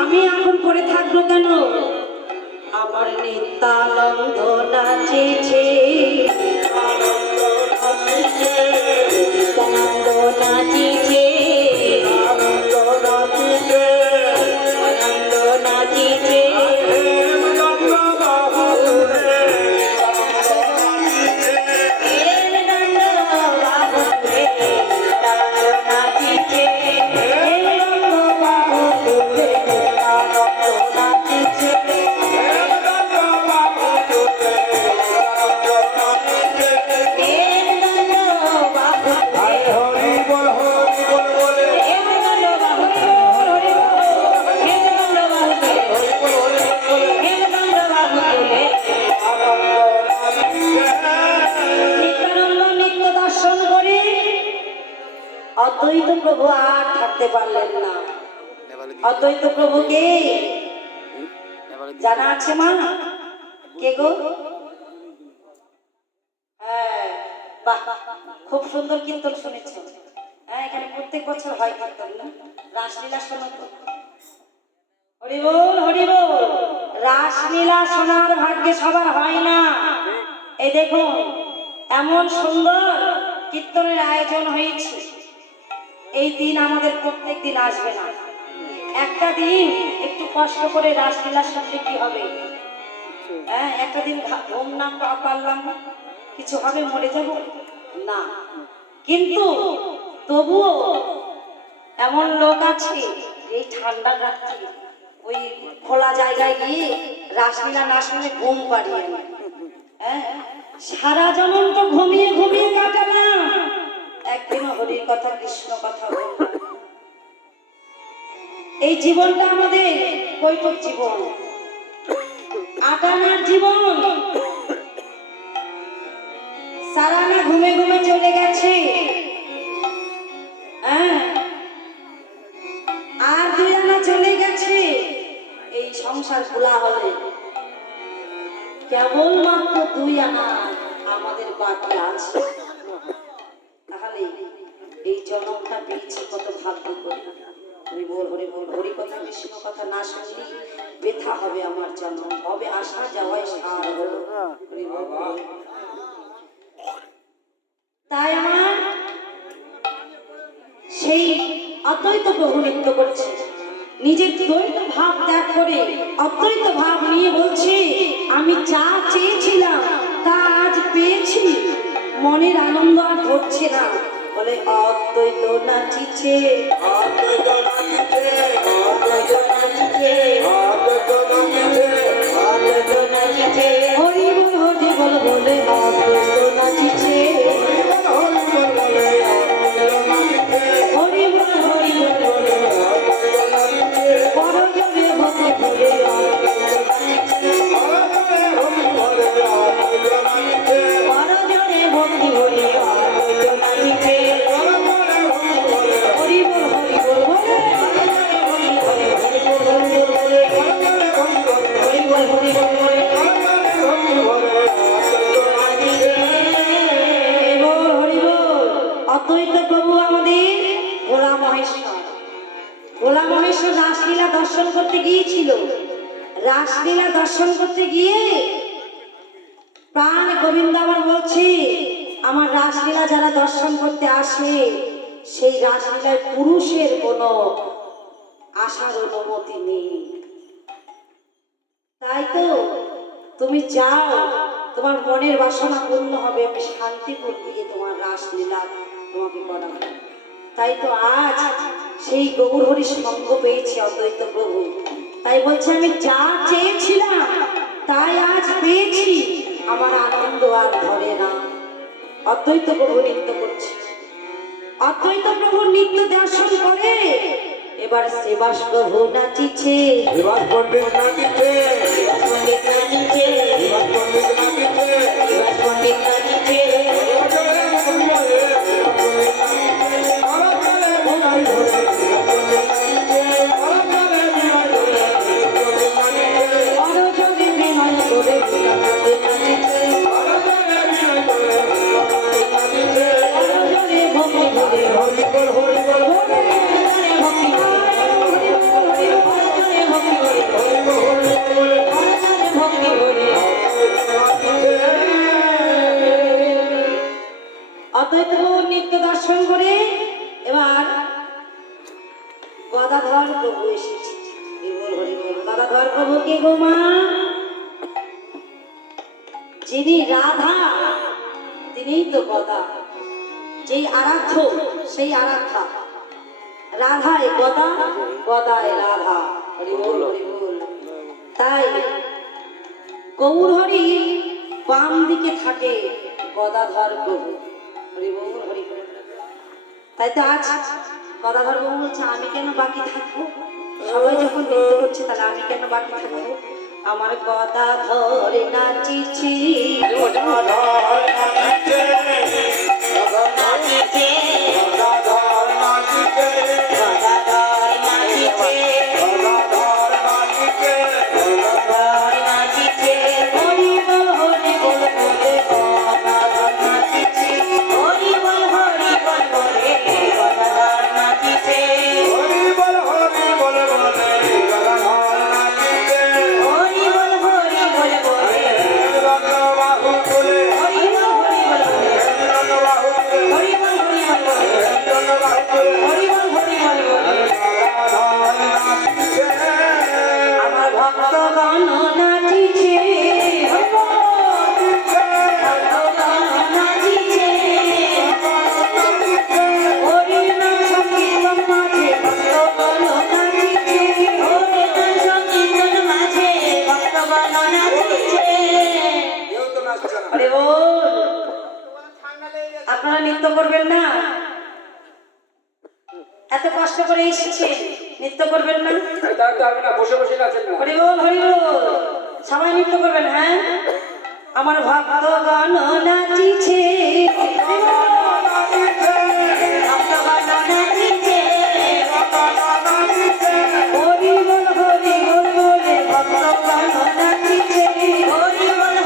আমি এখন পড়ে থাকবো কেন? আমার নিত্যানন্দ নাচেছে, নিত্যানন্দ নাচেছে, আনন্দ নাচেছে, আনন্দ নাচেছে। অদ্বৈত প্রভু আর থাকতে পারলেন না। অদ্বৈত প্রভুকে জানা আছে মা? কে গো? হ্যাঁ, বাহ, খুব সুন্দর কীর্তন শুনেছ। হ্যাঁ, এখানে প্রত্যেক বছর হয় কীর্তন না? রাসলীলা শোনো তো? হরি বল, হরি বল। রাসলীলা শোনার ভাগ্যে সবার হয় না। এই দেখুন, এমন সুন্দর কীর্তনের আয়োজন হয়েছে। এই দিন আমাদের প্রত্যেক দিন আসবে না। একটা দিন একটু কষ্ট করে রাসলীলা শুনলে কি হবে? হ্যাঁ, একটা দিন ঘুম না পারলাম, কিছু হবে? মরে যাব না। কিন্তু তবুও এমন লোক আছে এই ঠান্ডা রাত্রে ওই খোলা জায়গায় গিয়ে রাসলীলা না শুনে ঘুম পাড়িয়ে না। হ্যাঁ, সারা যেমন তো ঘুমিয়ে ঘুমিয়ে কাটালাম, একদিনও হরির কথা, কৃষ্ণ কথা বললাম। এই জীবনটা আমাদের কৈশোর জীবন, আটানার জীবন। সারানা ঘুমে ঘুমে চলে গেছে। হ্যাঁ, আর 2 আনা চলে গেছে এই সংসার খোলা হলে। কেবলমাত্র 2 আনা আমাদের বাকি আছে। তাহলে এই জন্মটা পেয়েছি কত ভাগ্য করে। হরি বল, হরি বল। হরি কথা, কৃষ্ণ কথা না শুনলে ব্যথা হবে আমার জন্ম, হবে আসা যাওয়াই সার হলো। তাই আমার সেই অদ্বৈত প্রভু নৃত্য করছে, নিজের দ্বৈত ভাব ত্যাগ করে অদ্বৈত ভাব নিয়ে বলছে, আমি যা চেয়েছিলাম তা আজ পেয়েছি, মনের আনন্দ আর ধরছে না। বলে অদ্বৈত নাচিছে, অদ্বৈত নাচিছে, অদ্বৈত নাচিছে, অদ্বৈত নাচিছে, অদ্বৈত নাচিছে। হরি বল, হরি বল বলে অদ্বৈত নাচিছে, হরি বল, হরি বল বলে অদ্বৈত নাচিছে, হরি বল, হরি বল বলে অদ্বৈত নাচিছে। পরজনে ভক্তি বলে অদ্বৈত নাচিছে, পরজনে ভক্তি বলে অদ্বৈত নাচিছে, পরজনে ভক্তি বলে অদ্বৈত নাচিছে। অদ্বৈত প্রভু আমাদের ভোলা মহেশ্বর। ভোলা মহেশ্বর রাসলীলা দর্শন করতে গিয়েছিল। রাসলীলা দর্শন করতে গিয়ে প্রাণ গোবিন্দ আমার বলছে, আমার রাসলীলা যারা দর্শন করতে আসে সেই রাসলীলায় পুরুষের কোনো আশার অনুমতি নেই। তাই তো তুমি যাও, তোমার মনের বাসনা পূর্ণ হবে, আমি শান্তিপুর দিয়ে তোমার রাসলীলা তোমাকে করাবো। তাই তো আজ সেই গৌর হরির সঙ্গ পেয়েছি অদ্বৈত প্রভু। তাই বলছে, আমি যা চেয়েছিলাম তাই আজ পেয়েছি, আমার আনন্দ আর ধরে না। অদ্বৈত প্রভু নৃত্য করছে। অদ্বৈত প্রভু নৃত্য দর্শন করে এবার শ্রীবাস প্রভু নাচিছে, শ্রীবাস পণ্ডিত নাচিছে, শ্রীবাস পণ্ডিত নাচিছে, শ্রীবাস পণ্ডিত নাচিছে, শ্রীবাস পণ্ডিত নাচিছে। হরি বল, হরি বল, হরি বল, হরি বল, হরি বল, হরি বল, হরি বল, হরি বল, হরি বল, অদ্বৈত গৌর নিত্য দর্শন করে এবার গদাধর প্রভু এসেছে। হরিবল হরিবল। গদাধর প্রভু কে গো মা? যিনি রাধা তিনিই তো গদা, যেই আরাধ্য সেই আরাধ্যা। রাধায় গদা, গদায় রাধা। হরিবল হরিবল। তাই গৌর হরি বাম দিকে থাকে গদাধর প্রভু। হরিবল হরিবল। তাই তো আজ গদাধর প্রভু বলছে আমি কেন বাকি থাকবো? সবাই যখন নৃত্য করছে তাহলে আমি কেন বাকি থাকবো? আমার গদাধর নাচিছি, গদাধর নাচিছে, নাচিছে, গদাধর নাচিছে, গদাধর নাচিছে, গদাধর নাচিছে, গদাধর নাচিছে। হরি বল হরি বল বলে গদাধর নাচিছে, হরি বল বলে গদাধর নাচিছে, হরি বল হরি বল বলে গদাধর নাচিছে, হরি বল বলে রঙ্গবাহু বলে, হরি বল বলে রঙ্গবাহু বলে, হরি বল বলে রঙ্গবাহু বলে হরি বল বলে গদাধর নাচিছে। আমার ভক্তগণ নাচিছে, ভক্তগণ নাচিছে, হরি নাম সংকীর্তন মাঝে ভক্তগণ নাচিছে, হরি নাম সংকীর্তন মাঝে ভক্তগণ নাচিছে। কেউ তো নাচছে না। আরে বল, আপনারা নৃত্য করবেন না? এত কষ্ট করে এসেছেন, নৃত্য করবেন না? আমি না বসে বসে নাচেন না। হরি বল হরি বল। সবাই নৃত্য করবেন। হ্যাঁ, আমার ভক্তগণ নাচিছে, ভক্তগণ নাচিছে, হরি বল বলে ভক্তগণ নাচিছে, হরি বল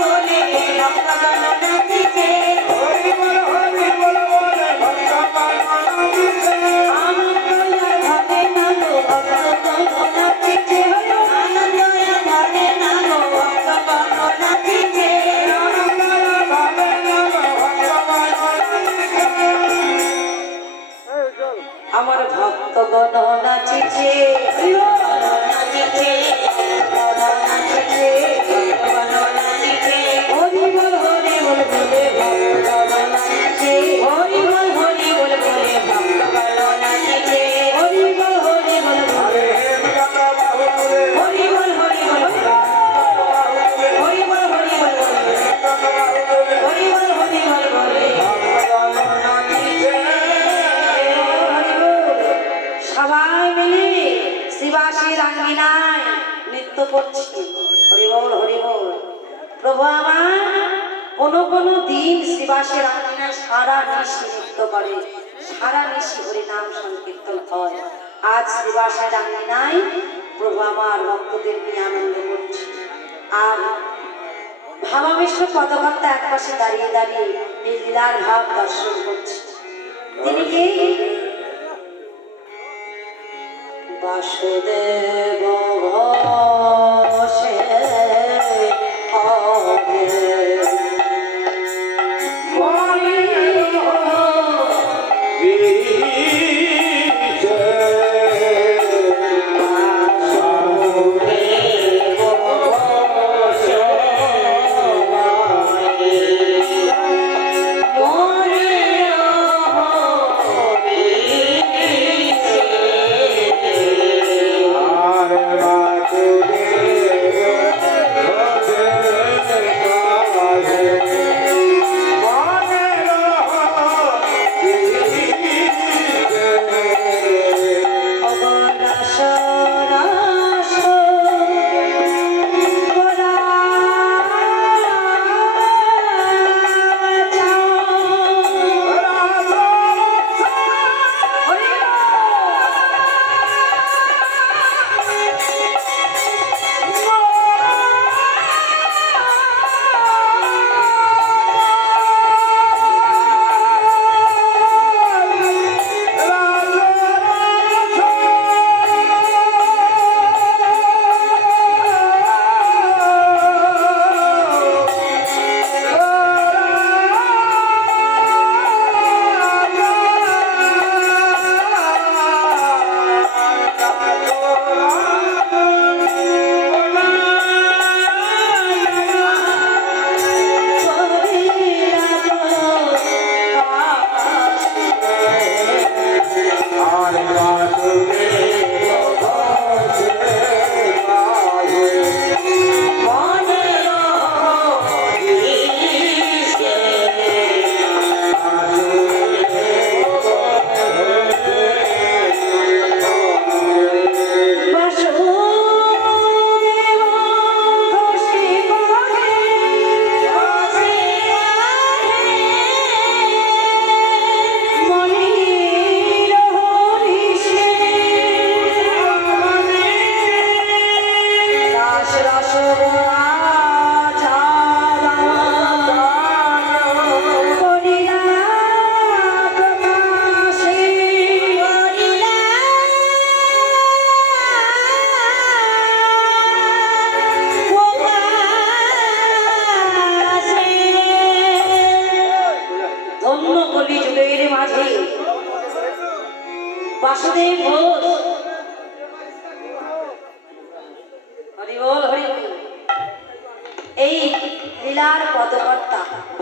বলে ভক্তগণ নাচিছে। হরি বল হরি বল বলে ভক্তগণ নাচিছে, আনন্দ আর ভাবে না গো ভক্তগণ নাচিছে, আনন্দ আর ভাবে না গো ভক্তগণ নাচিছে। ভাবে না ভক্তগণ নাচিছে। আমার ভক্তগণ নাচিছে, ভক্তগণ নাচিছে, ভক্তগণ নাচিছে, ভক্তগণ নাচিছে। হরি বল বলে ভক্তগণ নাচিছে, হরি বল বলে ভক্তগণ নাচিছে, হরি বল বলে হরে রঙ্গবাহু বলে, হরি বল হরি বল হরি বল রঙ্গবাহু বলে হরি বল বলে ভক্তগণ নাচিছে। সবাই মিলে শিবাশীর আঙ্গিনায় নৃত্য করছি। হরিবল হরিবল। প্রভু আমার কোনো দিন শিবাশীর আঙ্গিনায় সারা নিশি নৃত্য করে, সারা নিশি হরি নাম সংকীর্তন হয়। আজ শিবাশীর আঙ্গিনায় প্রভু আমার ভক্তদের নিয়ে আনন্দ করছে। আর ভাবাবিষ্ট পদকর্তা এক পাশে দাঁড়িয়ে দাঁড়িয়ে এই লীলার ভাব দর্শন করছে। তিনি কি? বাসুদেব ঘোষে হবে বলি বাসুদেব ঘোষে আর বাসুদেব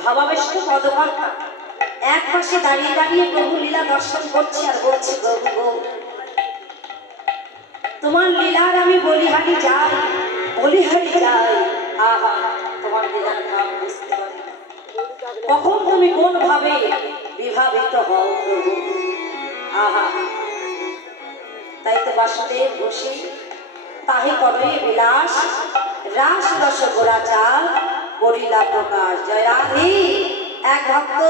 ভাবাবেষ্ট পদকর্তা এক পাশে দাঁড়িয়ে দাঁড়িয়ে প্রভু লীলা দর্শন করছি আর বলছি প্রভু গো, তোমার লীলার আমি বলিহারি যাই, বলিহারি যাই। আহা, তোমার লীলার ভাব বুঝতে পারি না। কখন তুমি কোন ভাবে বিভাবিত হও প্রভু। আহা, তাই তো বাসুদেব বসে তাহি করে বিলাস, রাস রস গোড়া চাল করিলা প্রকাশ। জয় রাধে। এক ভক্ত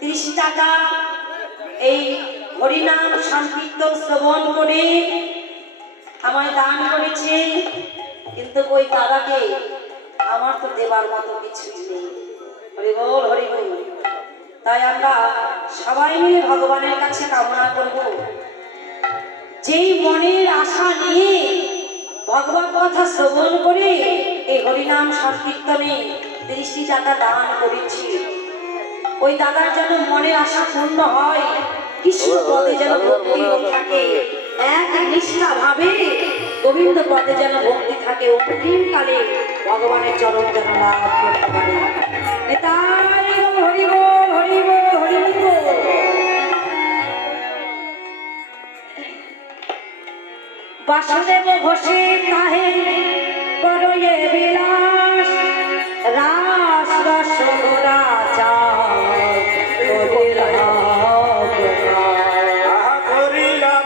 30 টাকা এই হরিনাম সংকীর্তন শ্রবণ করে আমায় দান করেছে, কিন্তু ওই দাদাকে আমার তো দেবার মতো কিছুই নেই। হরি বল, হরি বল। তাই আমরা সবাই মিলে ভগবানের কাছে কামনা করব, যেই মনের আশা নিয়ে ভগবত কথা শ্রবণ করে এই হরিনাম সংকীর্তনে 30 টাকা দান করেছি, ওই দাদার যেন মনের আশা পূর্ণ হয়, কৃষ্ণ পদে যেন ভক্তি থাকে, এক নিষ্ঠা ভাবে গোবিন্দ পদে যেন ভক্তি থাকে, অন্তিম কালে ভগবানের চরণ যেন লাভ করতে পারে। নেতাই হরি বল, হরি বল, হরি বল। বাসুদেব ঘোষে তাহে করয়ে বিলাস, রাস রস গোড়া চাল করিলা প্রকাশ। আহা করিলাম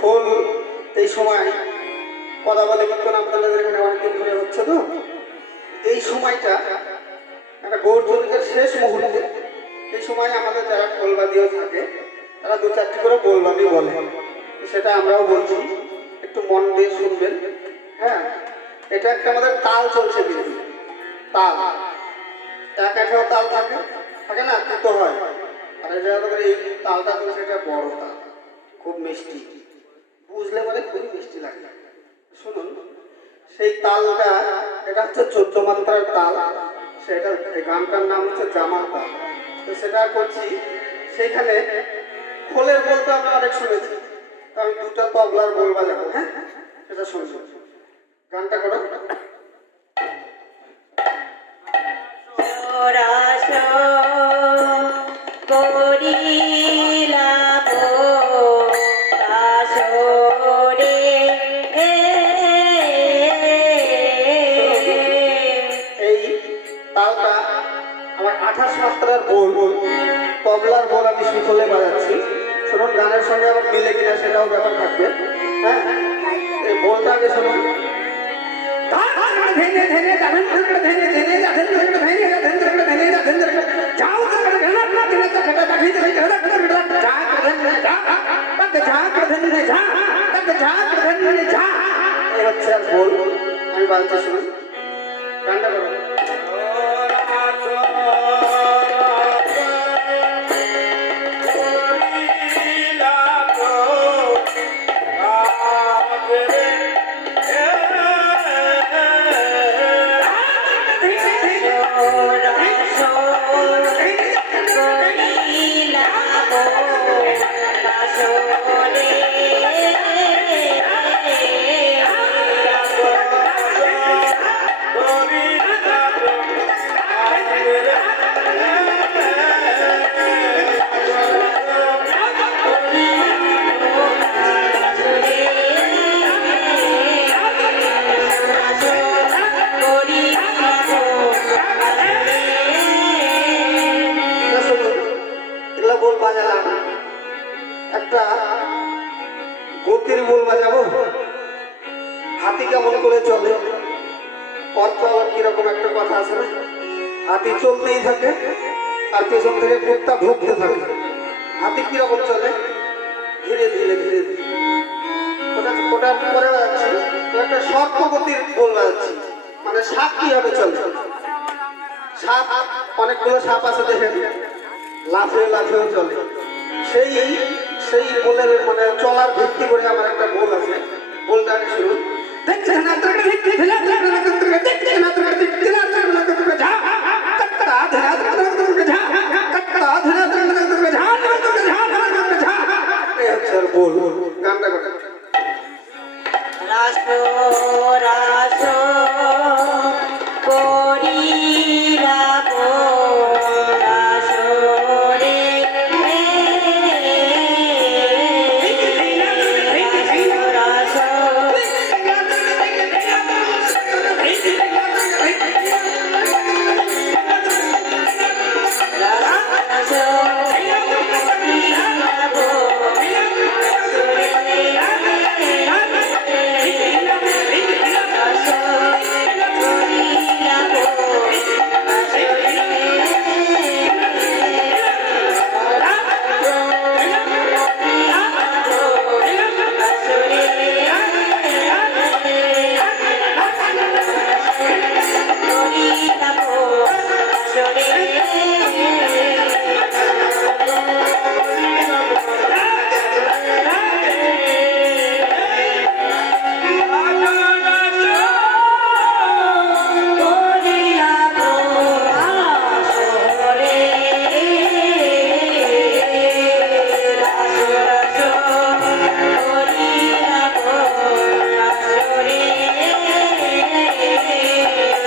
খোল এই সময় পদাবলী কীর্তন আপনাদের এখানে অনেকদিন ধরে হচ্ছে, তো এই সময়টা একটা গৌরচন্দ্রের শেষ মুহূর্তে, এই সময় আমাদের যারা খোলবাদীও থাকে তারা 2-4টি করে বোলবাদী বলে, সেটা আমরাও বলছি, একটু মন দিয়ে শুনবেন। হ্যাঁ, এটা একটা আমাদের তাল চলছে, কিন্তু তাল এক এটাও তাল থাকে থাকে না, কিন্তু হয়। আর এটা আমাদের এই তালটা চলছে, এটা বড় তাল, খুব মিষ্টি, বুঝলে মানে খুবই মিষ্টি লাগে। শুনুন, সেই তালটা, এটা হচ্ছে 14 মাত্রার তাল, সেটা এই গানটার নাম হচ্ছে জামার তাল। তো সেটা করছি, সেইখানে খোলের বলতে আমরা অনেক শুনেছি, তো আমি 2টা তবলার বল বাজাবো। হ্যাঁ, সেটা শুনছি, গানটা করো। আমার 28 মাত্রার বোল, তবলার বোল আমি সুখলে বাজাচ্ছি। শুনুন, গানের সঙ্গে আবার মিলে কিনা সেটাও ব্যাপার থাকবে। হ্যাঁ, এই বোলটা আগে শুনুন। এই হচ্ছে আর বল আমি বাজতে শুনি গানটা করো এগুলা বল বাজালাম একটা গতির বল বাজাবো হাতি কেমন করে চলে অর্থ আবার কিরকম একটা কথা আছে না হাতি চলতেই থাকে আর পেছন থেকে কুত্তা ভুগতে থাকে হাতি কিরকম চলে ধীরে ধীরে ধীরে ধীরে ওটা পরে বাজাচ্ছি তো একটা সর্প গতির বল বাজাচ্ছি মানে সাপ কিভাবে চলে সাপ অনেকগুলো সাপ আছে দেখেন লাফিয়ে লাফিয়েও চলে সেই সেই বলের মানে চলার ভিত্তি করে আমার একটা বল আছে বলটা আমি শুরু বল গানটা করে রাসো রাসো করিরাবো রাসো রে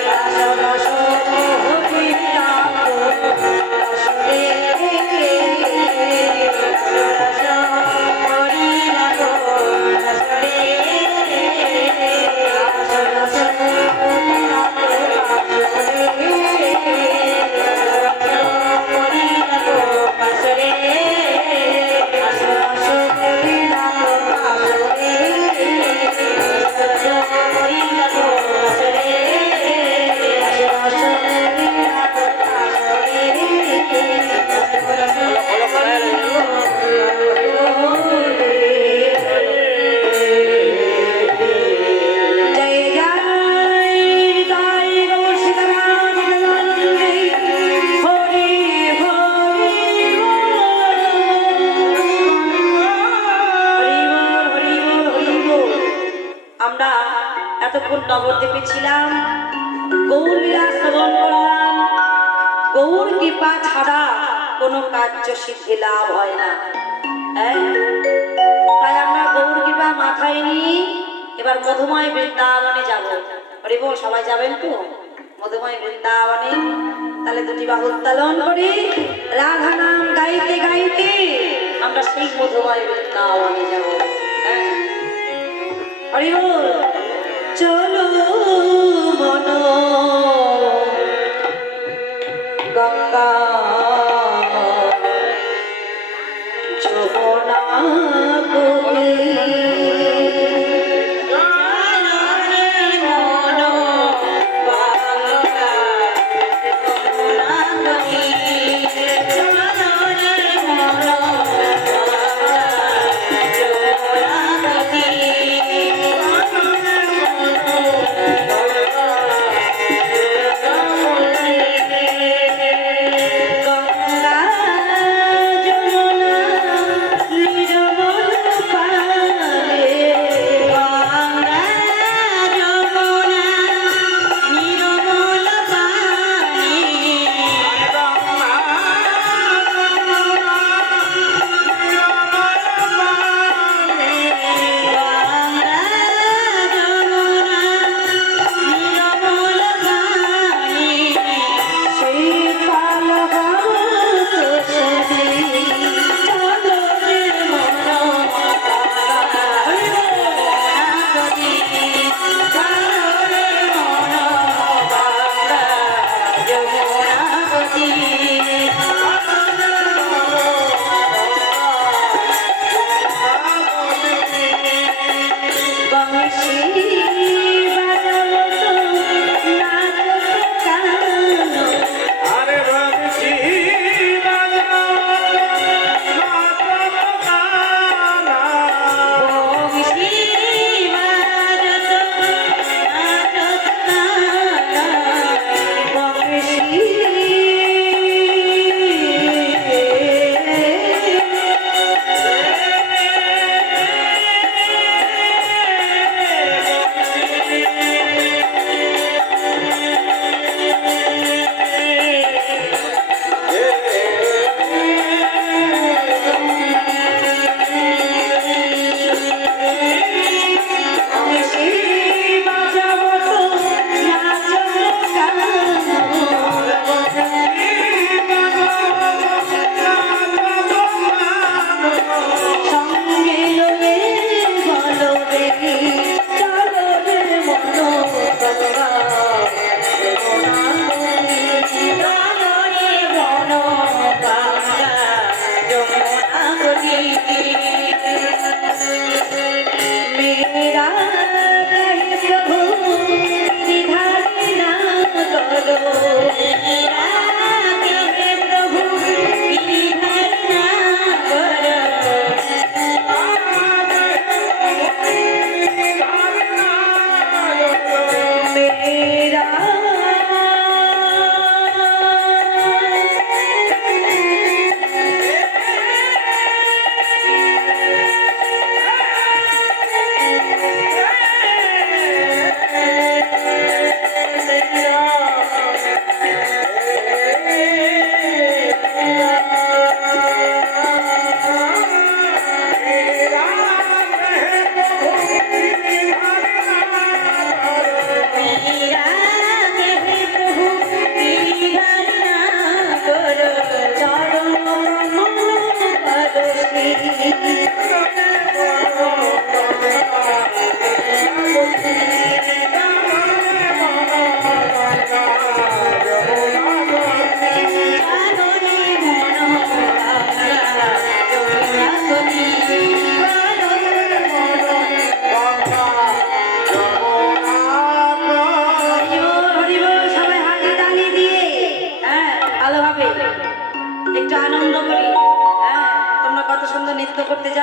রাসো রাসো আমরা এতক্ষণ নবদ্বীপে ছিলাম, গৌরীরা শ্রবণ করলাম। গৌর কৃপা ছাড়া কোনো কার্য সিদ্ধি লাভ হয় না। তাই আমরা গৌর কৃপা মাথায় নিয়ে এবার মধুময় বৃন্দাবনে যাব। হরি বল, সবাই যাবেন তো মধুময় বৃন্দাবনে? তাহলে দুটি বাহু উত্তোলন করে রাধা নাম গাইতে গাইতে আমরা সেই মধুময় বৃন্দাবনে যাব। হরি বল। চলো মন গঙ্গা যমুনা কবি মন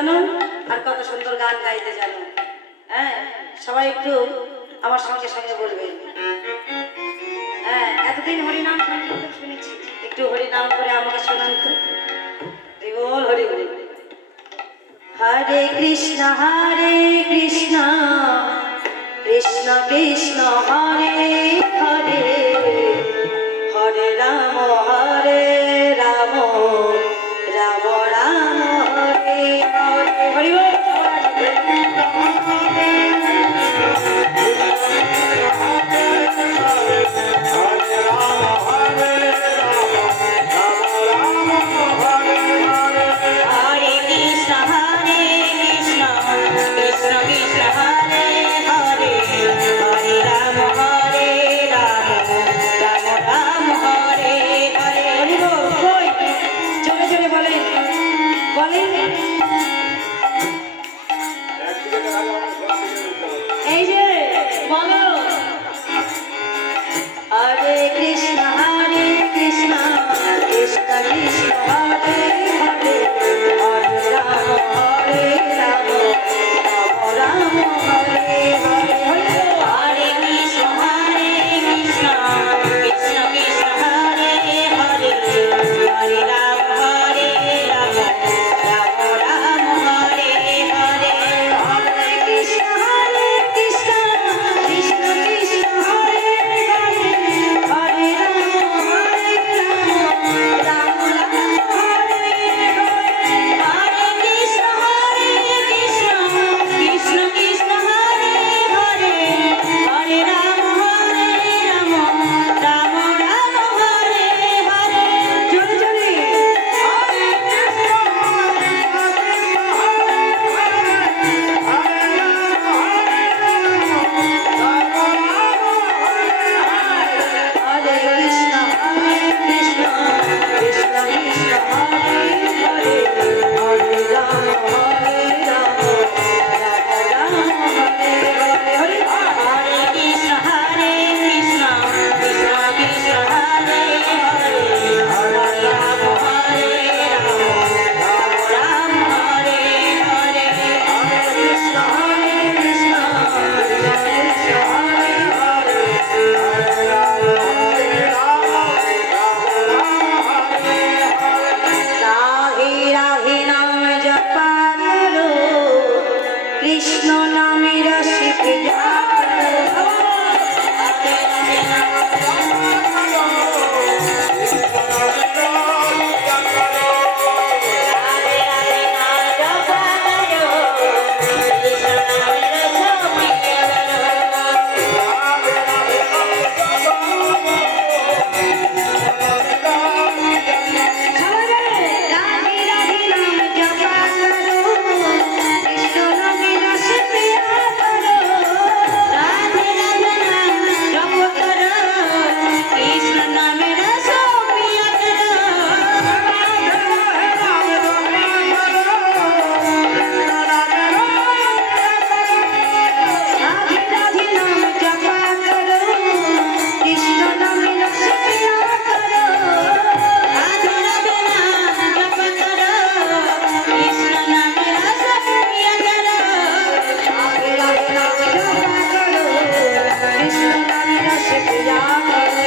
জানো আর কত সুন্দর গান গাইতে জানো। হ্যাঁ, সবাই একটু আমার সঙ্গে সঙ্গে বলবেন। হ্যাঁ, এতদিন হরিনাম সংকীর্তন শুনেছি, একটু হরিনাম করে আমাকে শোনান তো। বল হরি বল। হরে কৃষ্ণ কৃষ্ণ কৃষ্ণ হরে হরে, হরে রাম রাম রাম হরে হরে। হরি বল। এই যে বলো, হরে কৃষ্ণ কৃষ্ণ কৃষ্ণ হরে হরে, হরে রাম রাম রাম হরে হরে। হরে কৃষ্ণ কৃষ্ণ কৃষ্ণ কৃষ্ণ হরে হরে, হরে রাম রাম রাম হরে হরে। হরে কৃষ্ণ কৃষ্ণ কৃষ্ণ কৃষ্ণ হরে হরে, হরে রাম রাম রাম হরে হরে। হরে কৃষ্ণ কৃষ্ণ কৃষ্ণ কৃষ্ণ হরে হরে, হরে রাম রাম রাম হরে হরে। জোরে জোরে। হরে কৃষ্ণ হরে কৃষ্ণ কৃষ্ণ কৃষ্ণ কৃষ্ণ হরে হরে, হরে রাম রাম রাম হরে হরে। হরে হরে কৃষ্ণ কৃষ্ণ কৃষ্ণ কৃষ্ণ হরে হরে, হরে রাম রাম হরে হরে। হরে কৃষ্ণ কৃষ্ণ কৃষ্ণ কৃষ্ণ হরে হরে, রাধে রাধে নাম জপা করো, কৃষ্ণ নামে রস পিয়া করো। রাধে রাধে নাম রাধে রাধে নাম জপা করো, কৃষ্ণ নামে রস পিয়া করো। রাধে রাধে নাম জপা করো, কৃষ্ণ নামে রস পিয়া করো। রাধে রাধে নাম জপ করো, কৃষ্ণ নামে রস পিয়া করো। রাধে রাধে নাম জপা করো, কৃষ্ণ নামে রস পিয়া করো। রাধে রাধে নাম জপ করো, কৃষ্ণ নামে রস পিয়া করো। রাধে রাধে নাম জপ করো, কৃষ্ণ নামে রস পিয়া করো। রাধে রাধে নাম জপ করো, কৃষ্ণ নামে রস পিয়া করো।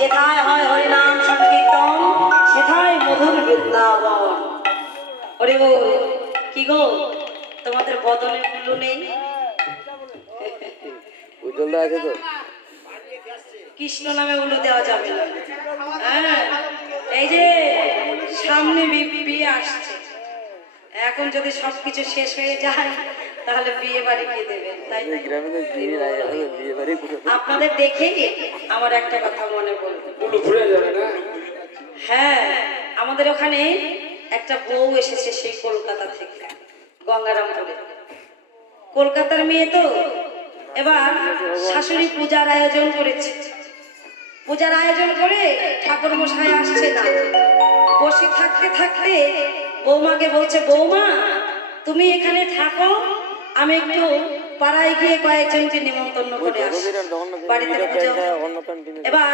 যেথায় হয় হরিনাম সংকীর্তন, সেথায় মধুর বৃন্দাবন। হরি বল। কি গো, তোমাদের বদনে কুলু নেই? উজ্জ্বলটা আছে তো? কৃষ্ণ নামে উলু দেওয়া যাবে না। হ্যাঁ, এই যে সামনে বিয়ে আসছে, এখন যদি সবকিছু শেষ হয়ে যায় তাহলে বিয়ে বাড়ি কে দেবেন? তাই না? আপনাদের দেখেই আমার একটা কথা মনে পড়লো। হ্যাঁ, আমাদের ওখানে একটা বউ এসেছে সেই কলকাতা থেকে, গঙ্গারামপুরে। কলকাতার মেয়ে তো, এবার শাশুড়ি পূজার আয়োজন করেছে। পূজার আয়োজন করে ঠাকুর মশাই আসছে না, বসে থাকতে থাকতে বৌমাকে বলছে, বৌমা তুমি এখানে থাকো, আমি একটু পাড়ায় গিয়ে কয়েকজনকে নিমন্ত্রণ করে আসি, বাড়িতে পুজো। এবার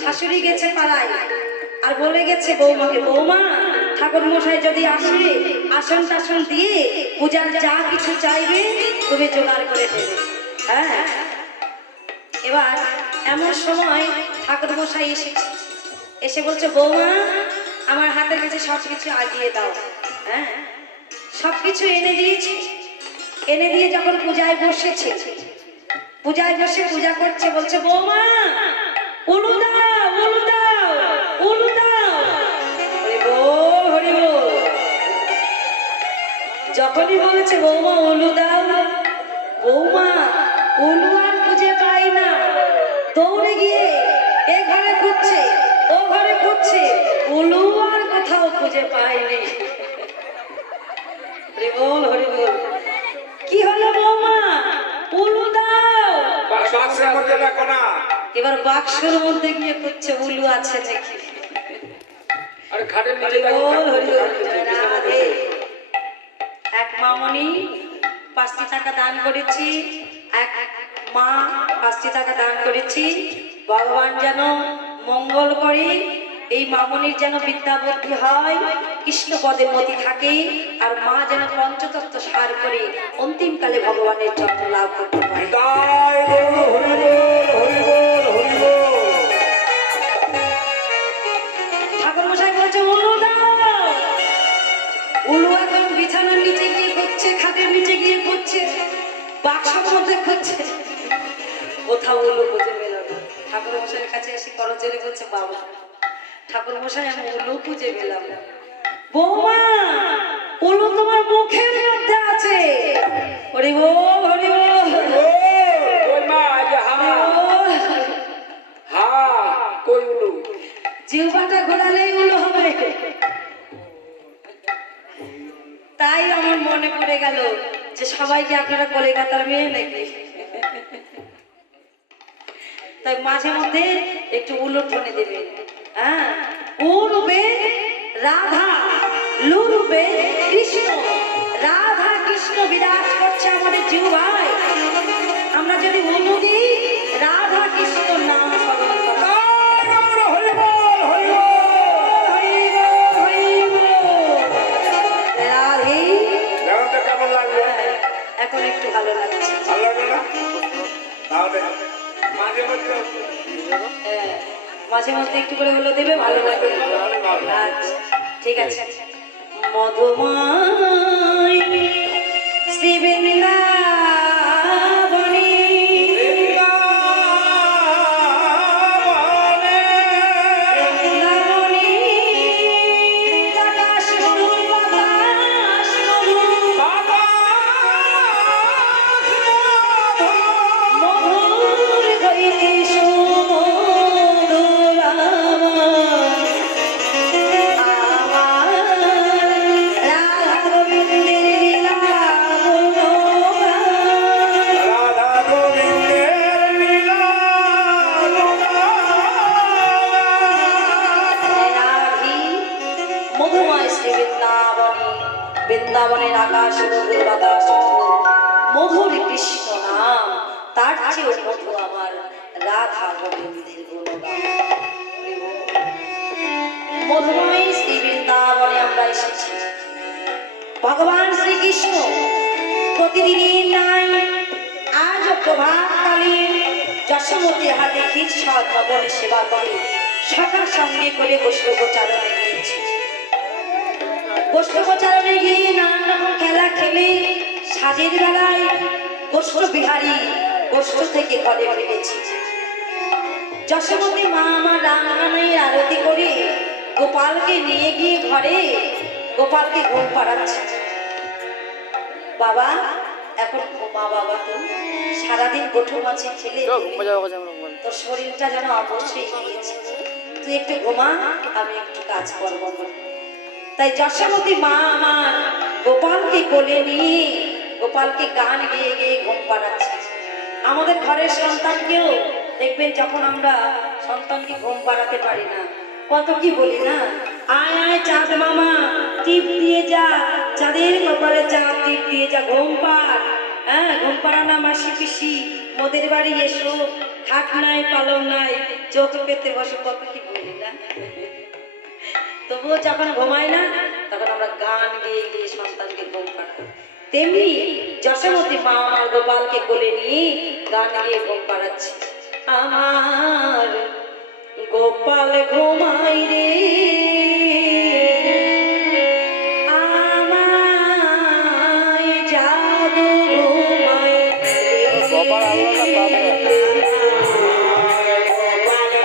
শাশুড়ি গেছে পাড়ায় আর বলে গেছে বৌমাকে, বৌমা ঠাকুর মশাই যদি আসে আসন টাসন দিয়ে পূজার যা কিছু চাইবে তুমি জোগাড় করে দেবে। হ্যাঁ, এবার এমন সময় ঠাকুর মশাই এসেছে, এসে বলছে, বৌমা আমার হাতের কাছে সব কিছু আগিয়ে দাও। হ্যাঁ, সব কিছু এনে দিয়েছি। এনে দিয়ে যখন পূজায় বসেছে, পূজায় বসে পূজা করছে, বলছে, বৌমা উলু দাও, উলু দাও, উলু দাও। হরি বল, হরি বল। যখনই বলেছে বৌমা উলু দাও, বৌমা উলু আর খুঁজে পাই না, দৌড়ে গিয়ে এ ঘরে খুঁজছে, ও ঘরে খুঁজছে, উলু আর কোথাও খুঁজে পায়নি। হরি বল, হরি বল। কি হলো বৌমা? উলু দাও। এবার বাক্সের মধ্যে গিয়ে খুঁজছে উলু আছে নাকি। হরি বল, হরি বল। রাধে। এক মামনি 5টি টাকা দান করেছি, এক মা 5টি টাকা দান করেছি। ভগবান যেন মঙ্গল করে, এই মামনির যেন বিদ্যা বুদ্ধি হয়, কৃষ্ণ পদে মতি থাকে, আর মা যেন পঞ্চতত্ত্ব সার করে অন্তিমকালে ভগবানের যত্ন লাভ করতে পারে। ঠাকুর মশাই বলছে, উলু দাও। উলু এখন বিছানার নিচে গিয়ে খুঁজছে, খাটের নিচে গিয়ে খুঁজছে, বাক্সের মধ্যে খুঁজছে, কোথাও উলু খুঁজে পেল না। ঠাকুর মশাইয়ের কাছে এসে করজোরে বলছে, বাবা ঠাকুর মশাই আমি উলু খুঁজে পেলাম না। বৌমা উলু তোমার মুখের মধ্যে আছে। হরি বল, হরি বল। জিহ্বাটা ঘোরালেই উলু হবে। তাই আমার মনে পড়ে গেল যে সবাইকে আপনারা কলিকাতার মেয়ে নাকি, তাই মাঝে মধ্যে একটু উলু ঠনে দেবেন। হ্যাঁ, উ রূপে রাধা, লু রূপে কৃষ্ণ, রাধা কৃষ্ণ বিরাজ করছে আমাদের জিহ্বায়। আমরা যদি উলু দিই রাধা কৃষ্ণ নাম স্মরণ করি। এখন একটু ভালো লাগছে। মাঝে মধ্যে একটু করে হলো দেবে, ভালো লাগবে। আচ্ছা ঠিক আছে। মধুময় শ্রী বৃন্দাবনে বৃন্দাবনের আকাশ মধুর বাতাস মধুর কৃষ্ণ নাম, তার চেয়েও মধু আমার রাধা গোবিন্দের গুণগান। মধুময় শ্রী বৃন্দাবনে আমরা এসেছি। ভগবান শ্রীকৃষ্ণ প্রতিদিনের নাই আজ প্রভাতকালে যশোমতীর হাতে ক্ষীর সাদ ভবনে সেবা করে সকাল সঙ্গে করে বৈষ্ণবচারণে গিয়েছে। বৈষ্ণবচারণে গিয়ে নানান রকম খেলা খেলে সাজের বেলায় বৈষ্ণব বিহারী বৈষ্ণব থেকে ঘরে ফিরেছে। যশোমতী মা আমার রামগানের আরতি করে গোপালকে নিয়ে গিয়ে ঘরে গোপালকে ঘুম পাড়াচ্ছে। বাবা এখন ঘুমা বাবা, তুই সারাদিন গোঠো মাছে খেলে তোর শরীরটা যেন অবশ্যই গিয়েছে, তুই একটু ঘুমা, আমি একটু কাজ করবো। তাই যশোমতী মা আমার গোপালকে কোলে নিয়ে গোপালকে গান গেয়ে গেয়ে ঘুম পাড়াচ্ছে। আমাদের ঘরের সন্তানকেও দেখবেন যখন আমরা সন্তানকে ঘুম পাড়াতে পারি না, কত কি বলি না, আয় আয় চাঁদ মামা টিপ দিয়ে যা, চাঁদের কপালে চাঁদ টিপ দিয়ে যা, ঘুম পাড়। হ্যাঁ, ঘুম পাড়া না মাসি পিসি, মোদের বাড়ি এসো, খাট নাই পালং নাই, চোখ পেতে বসে, কত কি বলি না। তবুও যখন ঘুমায় না তখন আমরা গান গেয়ে গিয়ে সন্তানকে ঘুম পাড়াই। তেমনি যশোমতী মা আমার গোপালকে কোলে নিয়ে গান গেয়ে ঘুম পাড়াচ্ছে। আমার গোপাল ঘুমাই রে, আমায় জাদু ঘুমাই রে। গোপাল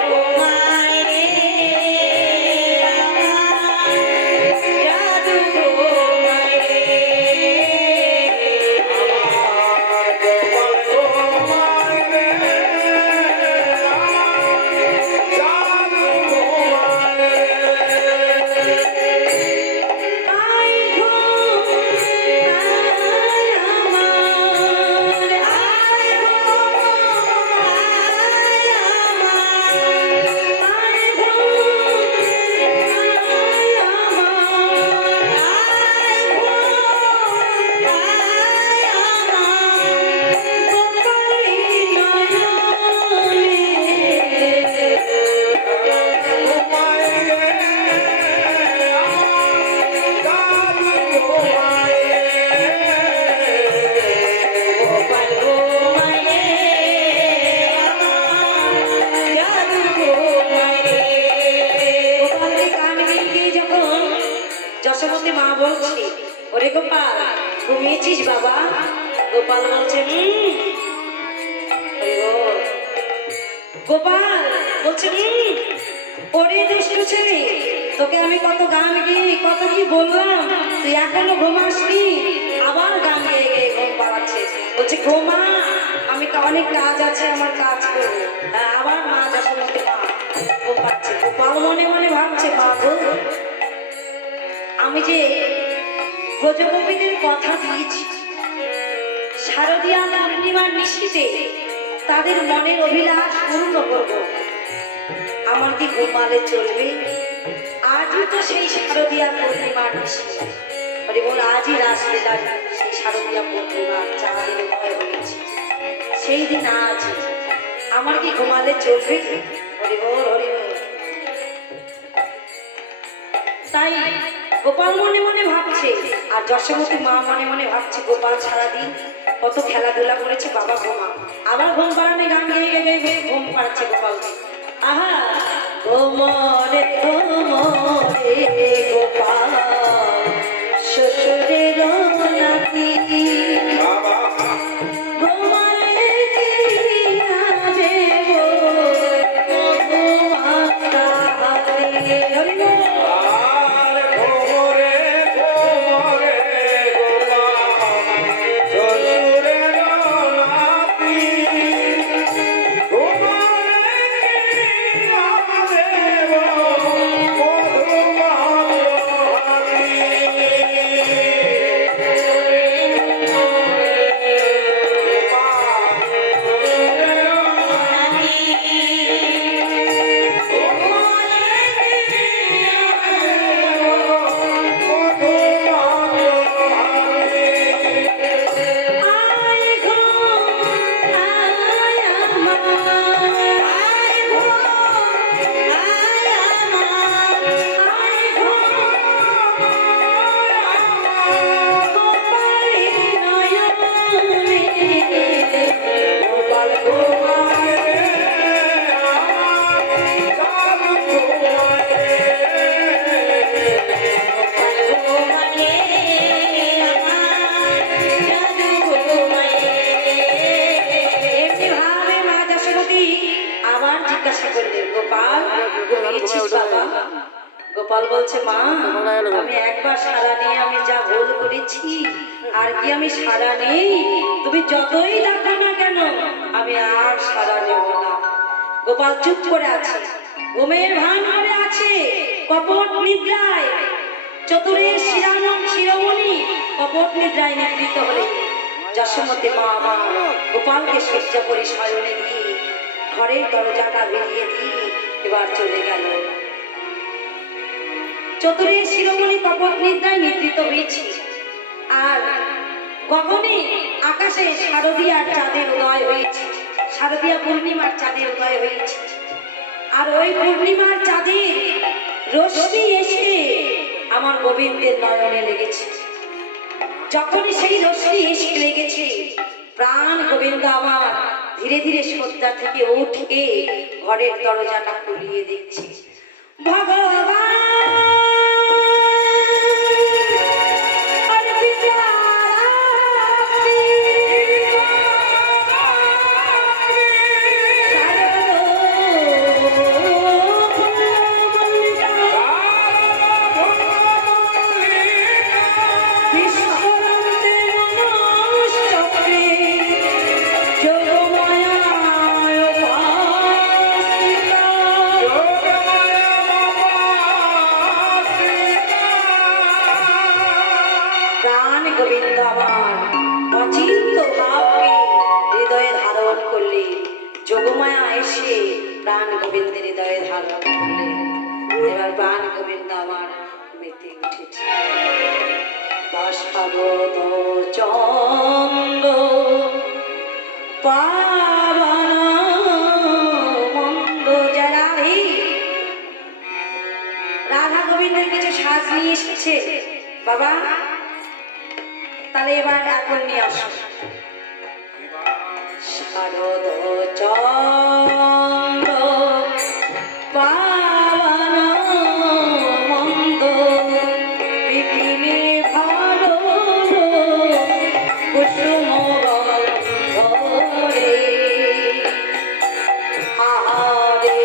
ঘুমাই রে, জাদু ঘুমাই রে। যশোমতী মা বলছে, ওরে গোপাল ঘুমিয়েছিস বাবা? গোপাল বলছে গোপাল বলছে ওরে দুষ্টু ছেলে, তোকে আমি কত গান গিয়ে কত কি বললাম, তুই এখনো ঘুমাসনি, আবার গান গেয়ে গিয়ে ঘুম পাড়াচ্ছে। বলছে ঘুমা, আমি অনেক কাজ আছে, আমার কাজ করবো। আবার মা যশোমতী মা ঘুম পাচ্ছে। গোপাল মনে মনে ভাবছে, মা গো, আমি যে ব্রজগোপীদের কথা দিয়েছি শারদীয়া পূর্ণিমার নিশীথে তাদের মনের অভিলাষ পূর্ণ করব, আমার কি ঘুমালে চলবে? আজই তো সেই শারদীয়া পূর্ণিমার নিশীথে, বলে বল আজই রাসলীলা, সেই শারদীয়া পূর্ণিমার চাঁদের উদয় হয়েছে, সেই দিন আজ, আমার কি ঘুমালে চলবে? হরি বল হরি বল। তাই গোপাল মনে মনে ভাবছে, আর যশোমতী মা মনে মনে ভাবছে, গোপাল সারাদিন কত খেলাধুলা করেছে, বাবা ঘুমা। আবার ঘুম পাড়ানে গান গেয়ে গেয়ে গিয়ে ঘুম পাড়াচ্ছে গোপালকে। আহা ঘুমরে ঘুমরে গোপাল শ্বশুরের নাতি, ঘুমালে কি হবে মধুমাতা হাতে। হরি বল। গোপাল বলছে মা আমি একবার সারা নিয়ে আমি যা ভুল করেছি আর কি আমি সারা নেই, তুমি যতই ডাকো না কেন আমি আর সারা নেব না। গোপাল চুপ করে আছে, ঘুমের ভান করে আছে, কপট নিদ্রায়। চতুরের শিরোমণি কপট নিদ্রায় নিদ্রিত হলে যশোমতী মা আমার গোপালকে শয্যা করে শয়নে দিয়ে ঘরের দরজাটা বেরিয়ে দিয়ে এবার চলে গেল। চতুরের শিরোমণি কপট নিদ্রায় নিদ্রিত হয়েছে, আর গগনে আকাশে শারদীয়ার চাঁদের উদয় হয়েছে, শারদীয়া পূর্ণিমার চাঁদের উদয় হয়েছে। আর ওই পূর্ণিমার চাঁদের রশ্মি এসে আমার গোবিন্দের নয়নে লেগেছে। যখনই সেই রশ্মি এসে লেগেছে, প্রাণ গোবিন্দ আমার ধীরে ধীরে শয্যা থেকে উঠে ঘরের দরজাটা খুলিয়ে দিচ্ছে। ভগবান গোবিন্দ আমার অচিন্ত ভাবকে হৃদয়ে ধারণ করলে, যোগমায়া এসে প্রাণ গোবিন্দের হৃদয়ে ধারণ করলে। এবার প্রাণ গোবিন্দ আমার মেতে উঠেছে। বাসারদ চন্দ্র পাবন মন্দ যারা, রাধা গোবিন্দের কিছু সাজ নিয়ে এসেছে বাবা, তাহলে এবার এখন নিয়ে আসো। শারদ চন্দ্র পাবন মন্দ বিপিনে ভালো কুসুম গন্ধরে আরে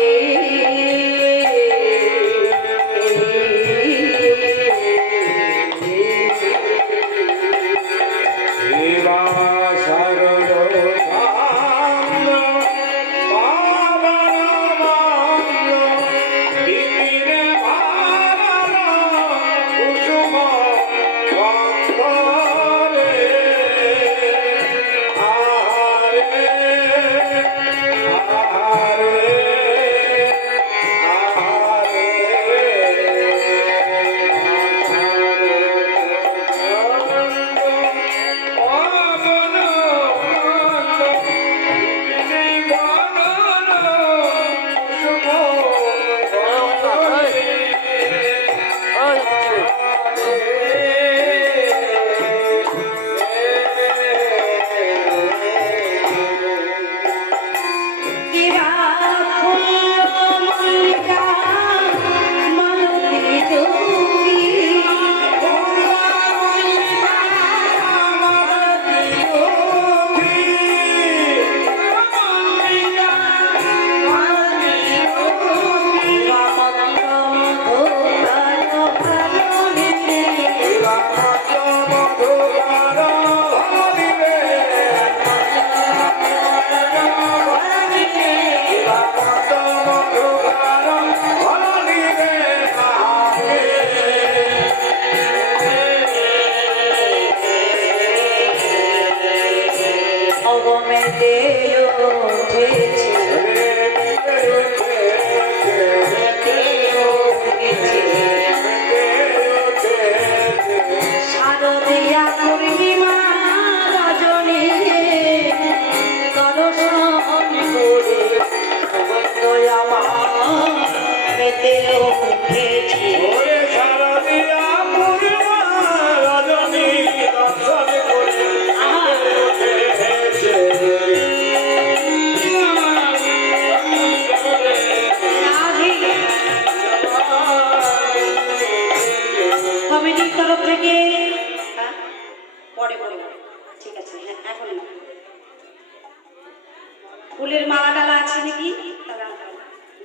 ফুলের মালা টালা আছে নাকি?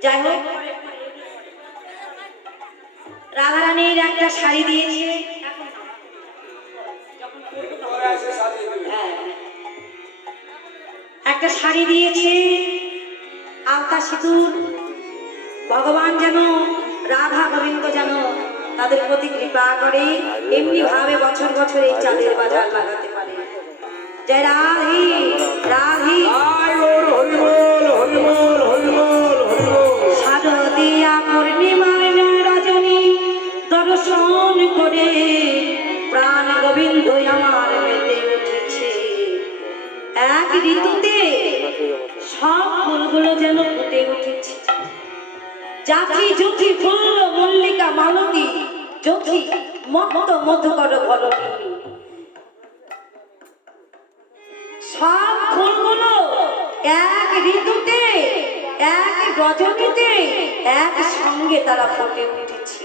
যাই হোক রাধারানীর একটা শাড়ি দিয়েছে, হ্যাঁ, একটা শাড়ি দিয়েছে, আলতা সিঁদুর। ভগবান যেন, রাধা গোবিন্দ যেন তাদের প্রতি কৃপা করে, এমনি ভাবে বছর বছর এই চাঁদের বাজার লাগাতে পারে। জয় রাধে রাধে। শারদিয়া পূর্ণিমার রজনী দর্শন করে প্রাণ গোবিন্দ আমার মেতে উঠেছে। এক ঋতুতে সব ফুলগুলো যেন ফুটে উঠেছে। জাতি জুথি ফুল মল্লিকা মালতী জুথি মত মধুকর ধরণী, সব ফুলগুলো এক ঋতুতে এক রজনীতে এক সঙ্গে তারা ফুটে উঠেছে।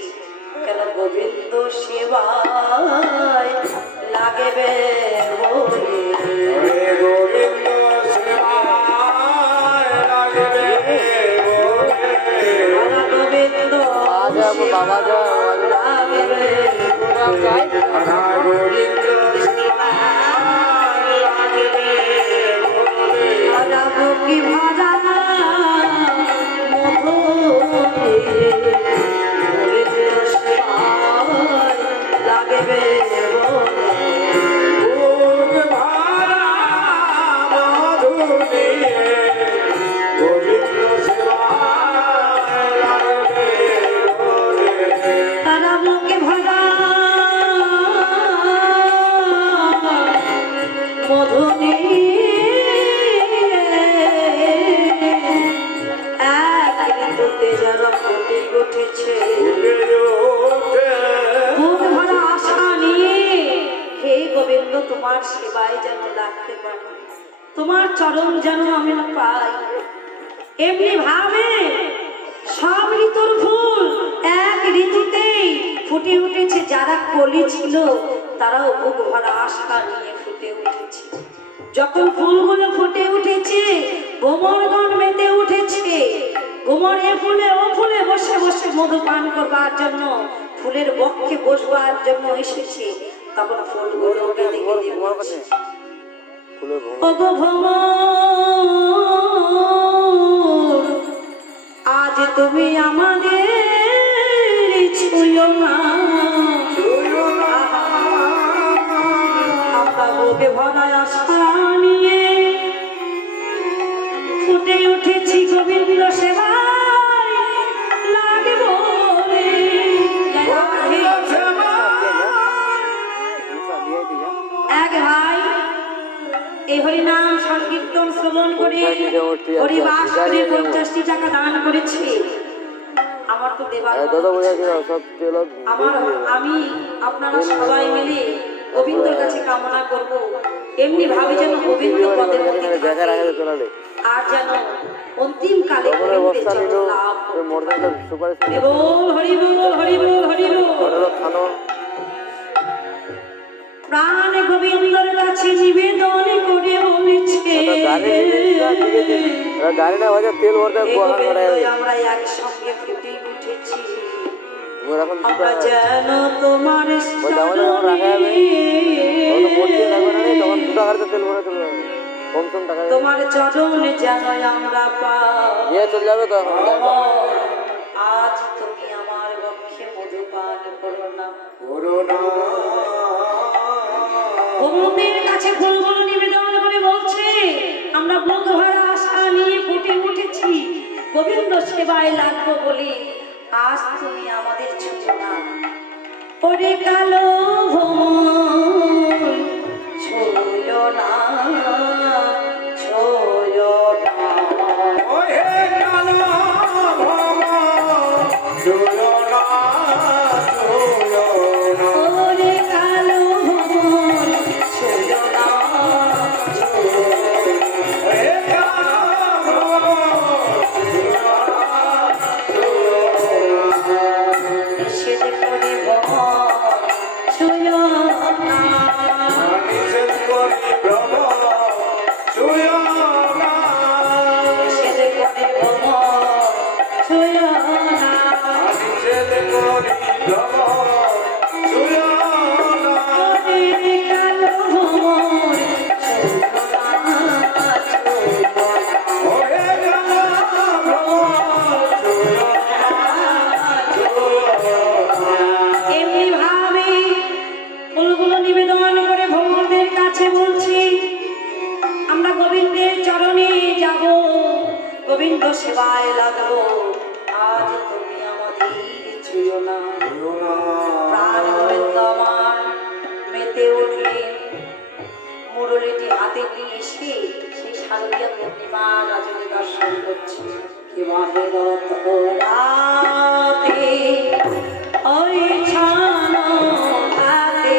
কেন? গোবিন্দ সেবায় লাগবে বলে, গোবিন্দ সেবায় লাগবে গোবিন্দ লাগবে কি ভাড়া মধু লাগবে তারা মুখে ভরা মধু এক ঋতুতে যারা ফুটে উঠেছে, বুক ভরা আশা নিয়ে, হে গোবিন্দ তোমার সেবায় যেন লাগতে পারি, তোমার চরণ যেন আমি পাই। এমনি ভাবে সব ঋতুর ফুল এক ঋতুতেই ফুটে উঠেছে। যারা কলি ছিল তারাও বুক ভরা আশা নিয়ে ফুটে উঠেছে। যখন ফুলগুলো ফুটে উঠেছে, ভ্রমরগণ মেতে উঠেছে। ভ্রমর এ ফুলে ও ফুলে বসে বসে মধু পান করবার জন্য, ফুলের বক্ষে বসবার জন্য এসেছে। তখন ফুলগুলো কেঁদে কেঁদে বলছে, ওগো ভ্রমর, আজ তুমি আমাদের ছুঁয়ো না। আমরা বুকে ভরা আশা নিয়ে ফুটে উঠেছি গোবিন্দ সেবায় লাগব রে। এক ভাই এই হরিনাম সংকীর্তন শ্রবণ করে হরিবাস করে 50টি টাকা দান করেছে। আমার তো দেবার আমি আপনারা সবাই মিলে গোবিন্দর কাছে কামনা করব, এমনি ভাবে যেন গোবিন্দ পদের মধ্যে থাকে, আর যেন অন্তিম কালে গোবিন্দের চরণ লাভ হরি বল হরি বল হরি বল হরি বল। প্রাণ গোবিন্দর কাছে নিবেদন করে বলেছে, আমরা একসঙ্গে ফুটে উঠেছি। আমরা যেন তোমার তোমার চরণ যেন আমরা পাই। আজ তুমি আমার বক্ষে মধুপান করো না। গোবিন্দের কাছে ফুলগুলো নিবেদন করে বলছে, আমরা বুক ভরা আশা নিয়ে ফুটে উঠেছি, গোবিন্দ সেবায় লাগবো বলে আজ তুমি আমাদের ছুঁয়ো না। ওরে কালো ভ্রমর ছুঁয়ো না, ছুঁয়ো না। ওরে কালো ভ্রমর ছুঁয়ো না, নিষেধ করে ভ্রমর ছুঁয়ো না। সেবায় লাগবো, আজ তুমি আমাদের ছুঁয়ো না। প্রাণ গোবিন্দ আমার মেতে উঠলেন, মুরলিটি হাতে নিয়ে এসে সেই শারদীয় পূর্ণিমা রজনী দর্শন করছে। বিবাহের রাতে ওই ছানো হাতে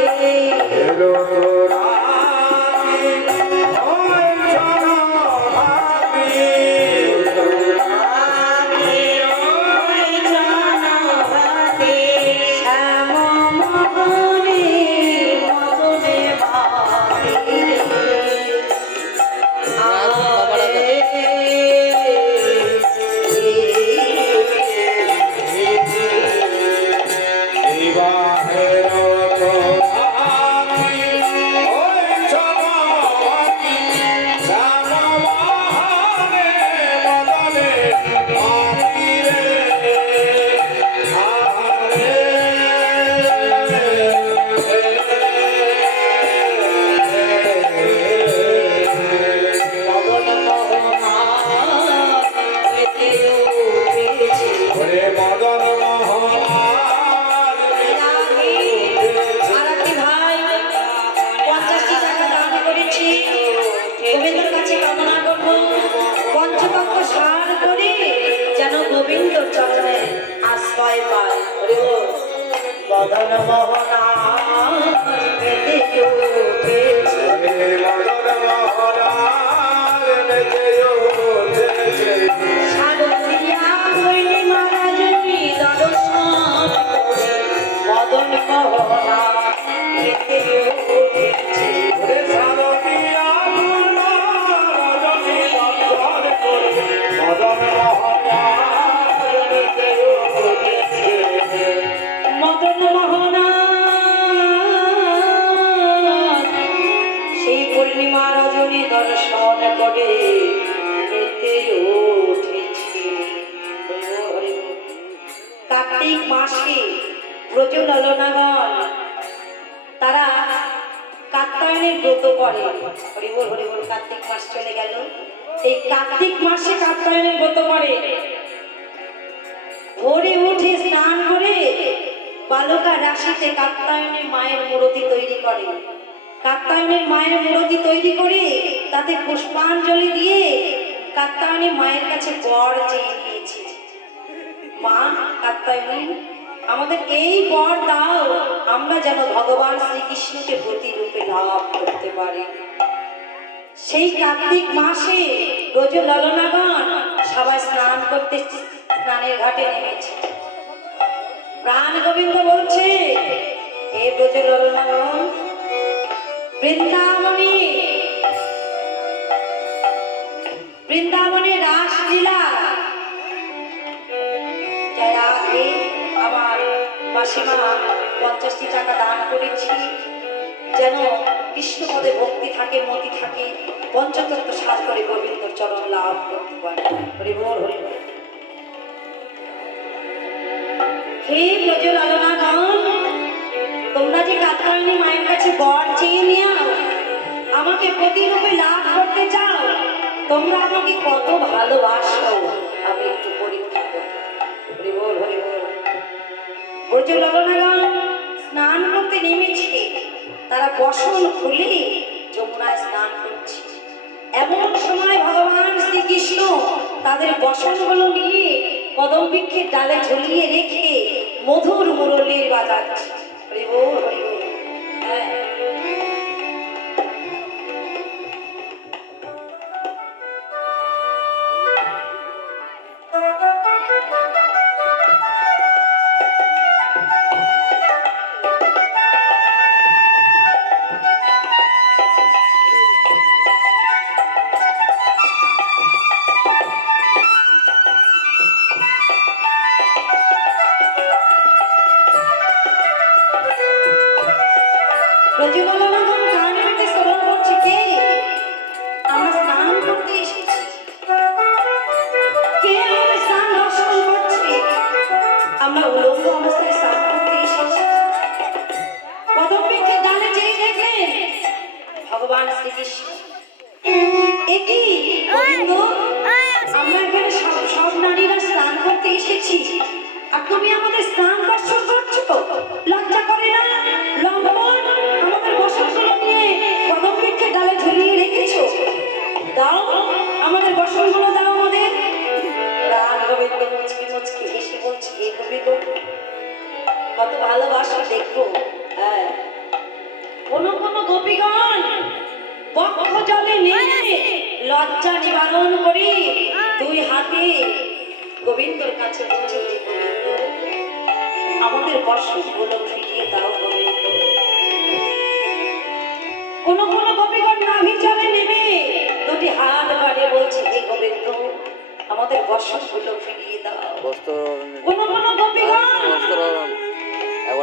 বদন মোহনা শারদিয়া পূর্ণিমা রজনী দর্শন করে বদন মোহনা পেতে উঠেছে। মদন মোহনা সেই পূর্ণিমা রজনী দর্শন করে পেতে উঠেছে। কার্তিক মাসে ব্রজ ললনাগণ তারা কাত্যায়নের ব্রত করে। হরিবল হরিবল। কার্তিক মাস চলে গেল, এই কার্তিক মাসে কাত্যায়নের ব্রত করে। ভোরে উঠে স্নান করে বালকা রাশিতে কাত্যায়নের মায়ের মূর্তি তৈরি করে। কাত্যায়নের মায়ের মূর্তি তৈরি করে তাতে পুষ্পাঞ্জলি দিয়ে কাত্যায়নের মায়ের কাছে বর চেয়ে নিয়েছে। মা কাত্যায়নী, আমাদের এই বর দাও, আমরা যেন ভগবান শ্রীকৃষ্ণকে প্রতিরূপে লাভ করতে পারি। সেই কার্তিক মাসে ব্রজ ললনাগণ সবাই স্নান করতে স্নানের ঘাটে নেমেছে। প্রাণ গোবিন্দ বলছে, হে ব্রজ ললনাগণ, বৃন্দাবনে রাসলীলা যারা আগে আমার মাসিমা 50টি টাকা দান করেছি, যেন কৃষ্ণপদে ভক্তি থাকে, মতি থাকে, পঞ্চতত্ত্ব সাজ করে গোবিন্দর চরণ লাভ করতে পারে। হরিবল হরিবল। হে ব্রজ ললনাগণ, তোমরা যে কাত্যায়নী মায়ের কাছে বর চেয়ে নিও, আমাকে প্রতিরূপে লাভ করতে চাও, তোমরা আমাকে কত ভালোবাসো আমি একটু পরীক্ষা করব। হরিবল হরিবল। ব্রজ ললনাগণ স্নান করতে নেমেছে, তারা বসন খুলে যমুনায় স্নান করছে। এমন সময় ভগবান শ্রীকৃষ্ণ তাদের বসনগুলো নিয়ে কদম বৃক্ষের ডালে ঝুলিয়ে রেখে মধুর মুরলী বাজাচ্ছে। হরিবল হরিবল। হ্যাঁ, একই গোবিন্দ, আমরা এখানে সব নারীরা স্নান করতে এসেছি, আর তুমি আমাদের স্নান দর্শন করছো, লজ্জা করে না? লম্বন আমাদের বসনগুলো নিয়ে কদম বৃক্ষের ডালে ঝুলিয়ে রেখেছো, দাও আমাদের বসনগুলো দাও আমাদের। প্রাণ গোবিন্দ মুচকি মুচকি হেসে বলছে, হে গোবিন্দ কত ভালোবাসা দেখবো। হ্যাঁ, কোন কোন গোপীগণ বক্ষ জলে নেমে লজ্জা নিবারণ করি দুই হাতে গোবিন্দর কাছে বলছে, হে গোবিন্দ আমাদের বর্ষগুলো ফিরিয়ে দাও গোবিন্দ। কোন কোন গোপীগণ নাভি জলে নেমে দুটি হাত বাড়িয়ে বলছে, হে গোবিন্দ আমাদের বর্ষগুলো ফিরিয়ে দাও। কোন কোন গোপীগণ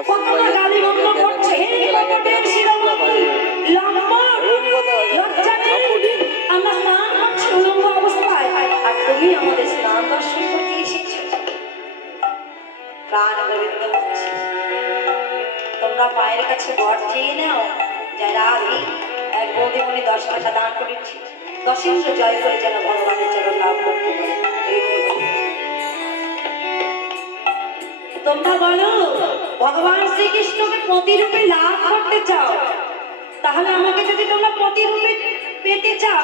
কতটা গালি বন্ধ করছে, হে কপটের শিরোমণি লম্বন লজ্জা নেই, আমরা স্নান করছি উলঙ্গ অবস্থায়, আর তুমি আমাদের স্নান দর্শন করতে এসেছো। প্রাণ গোবিন্দ বলছে, তোমরা মায়ের কাছে বর চেয়ে নাও, যারা আমি এক বৌদিমণি 10 টাকা দান করেছি, 10 ইন্দ্র জয় করে যেন ভগবানের চরণ লাভ করতে পারে। তোমরা বলো ভগবান শ্রীকৃষ্ণকে প্রতিরূপে লাভ করতে চাও, তাহলে আমাকে যদি তোমরা প্রতিরূপে পেতে চাও,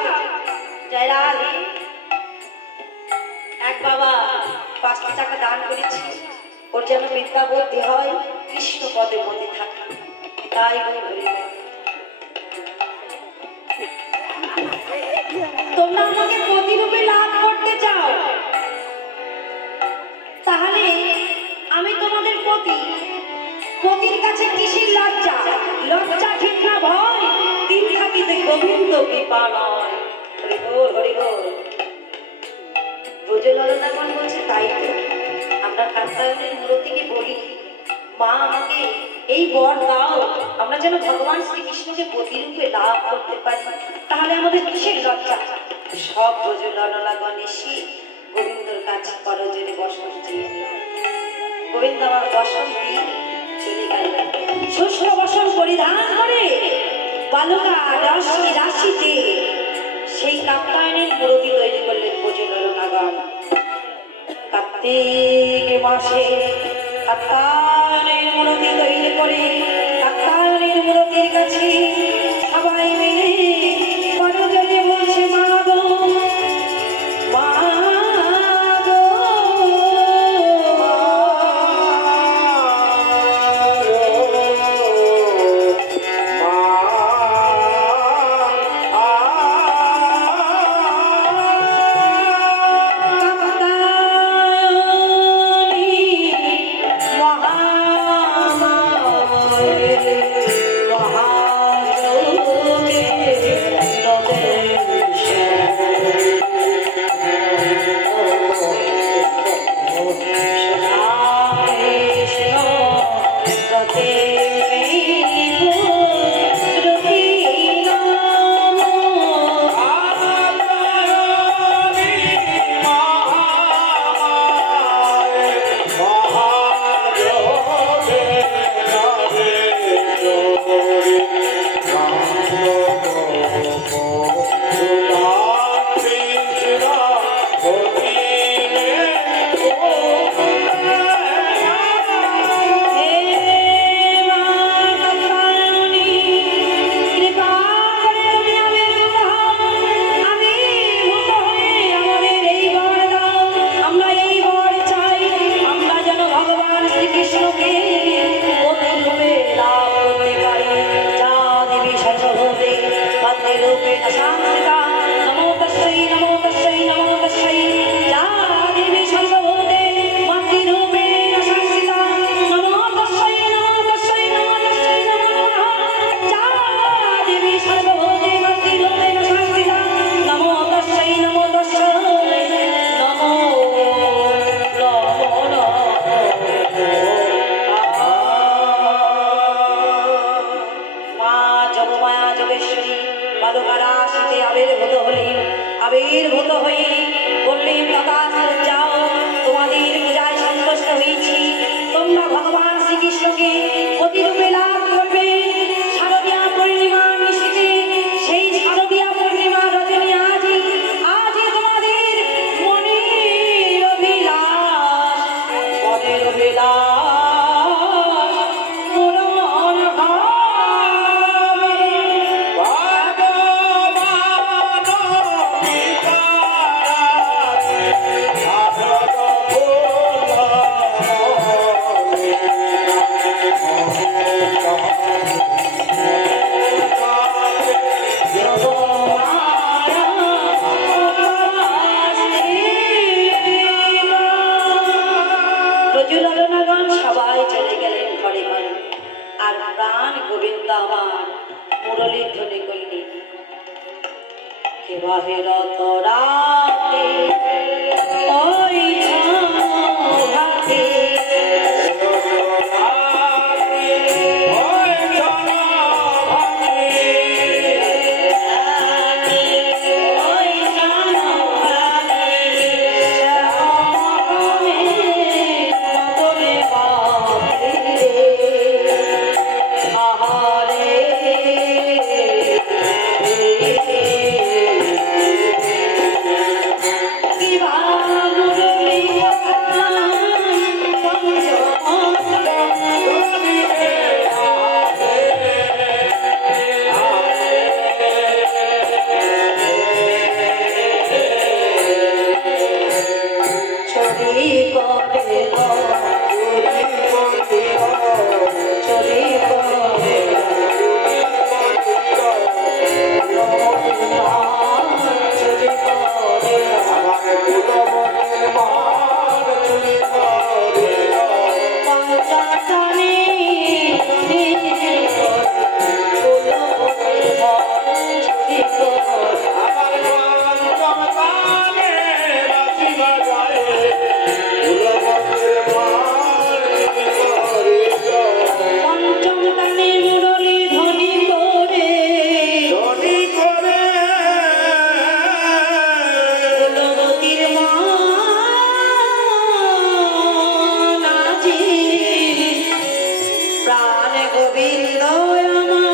যারা এক বাবা 5 টাকা দান করেছি, ওর যেন বিদ্যা বুদ্ধি হয়, কৃষ্ণ পদে পদে থাকে, তাই বলি তোমরা আমাকে প্রতিরূপে লাভ করতে চাও, তাহলে আমি তোমাদের পতির কাছে কিসের লজ্জা? লজ্জা ঠিক না ভয়, তিন থাকিতে গোবিন্দ কৃপা নয়। হরি বল হরি বল। ব্রজললনা কোন বলছে, তাই তো আমরা কাত্তায়নের মূর্তিকে বলি, মা আমাকে এই বর দাও, আমরা যেন ভগবান শ্রীকৃষ্ণকে প্রতিরূপে লাভ করতে পারি, তাহলে আমাদের কিসের লজ্জা? সব ব্রজললনা গণেশী গোবিন্দর কাছে করজোরে বসন চেয়ে গোবিন্দ আমার বসন দিয়ে চলে গেল। শুষ্ক বসন পরিধান করে বালুকা রাশিতে সেই কাত্তায়নের মূর্তি তৈরি করলেন ব্রজললনাগণ। কার্তিক মাসে কাত্তায়নের মূর্তি তৈরি করে কাত্তায়নের মূর্তির কাছে সবাই মিলে করজোরে বলছে, মা গো মা গো আবির্ভূত হয়ে বললেন, দাদা যাও, তোমাদের পূজায় সন্তুষ্ট হয়েছি, তোমরা ভগবান শ্রীকৃষ্ণকে প্রতিরূপে লাভ করবে। শারদীয়া পূর্ণিমা নিশিতে সেই শারদীয়া পূর্ণিমা রজনী আজি কি বাহিরত রাতে ওই ঝাঁকে গোবিন্দ আমার